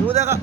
నువ్వు দেখা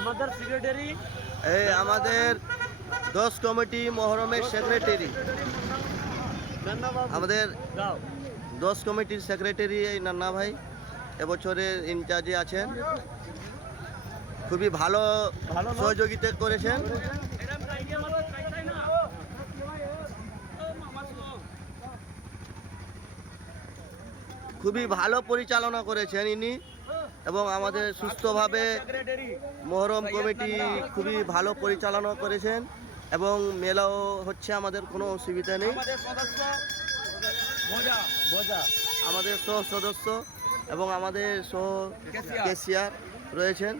আমাদের সেক্রেটারি এই আমাদের 10 কমিটি মহরমের সেক্রেটারি আমাদের 10 কমিটির সেক্রেটারি এই নান্না ভাই এবছরের ইনচার্জে আছেন। খুবই ভালো সহযোগিতা করেছেন। খুবই ভালো পরিচালনা করেছেন ইনি এবং আমাদের সুস্থভাবে মহরম কমিটি খুবই ভালো পরিচালনা করেছেন এবং মেলাও হচ্ছে, আমাদের কোনো অসুবিধা নেই। আমাদের সহ সদস্য এবং আমাদের সহ ক্যাশিয়ার রয়েছেন।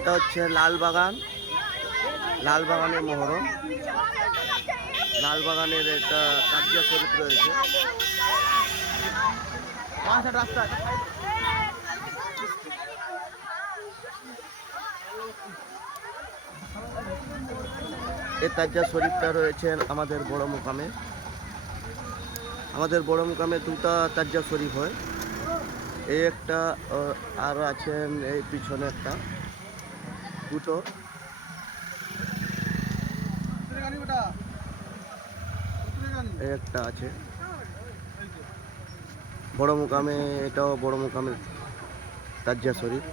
এটা হচ্ছে লালবাগানের মহরম। লালবাগানের একটা কাজিয়া শরীফ রয়েছে। এই তাজিয়া শরীফটা রয়েছেন আমাদের বড় মুকামে। আমাদের বড় মুকামে দুটা তাজিয়া শরীফ হয়। এই একটা আর আছেন এই পিছনে একটা, দুটো। এই একটা আছে বড় মুকামে, এটাও বড় মুকামের তাজিয়া শরীফ।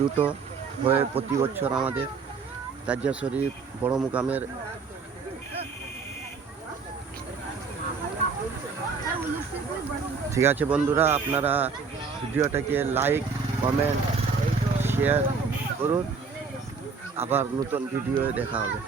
দুটো হয়ে প্রতি বছর আমাদের তাজিয়া শরীফ বড় মুকামের। ঠিক আছে বন্ধুরা, আপনারা ভিডিওটাকে লাইক, কমেন্ট, শেয়ার করুন। আবার নতুন ভিডিও দেখা হবে।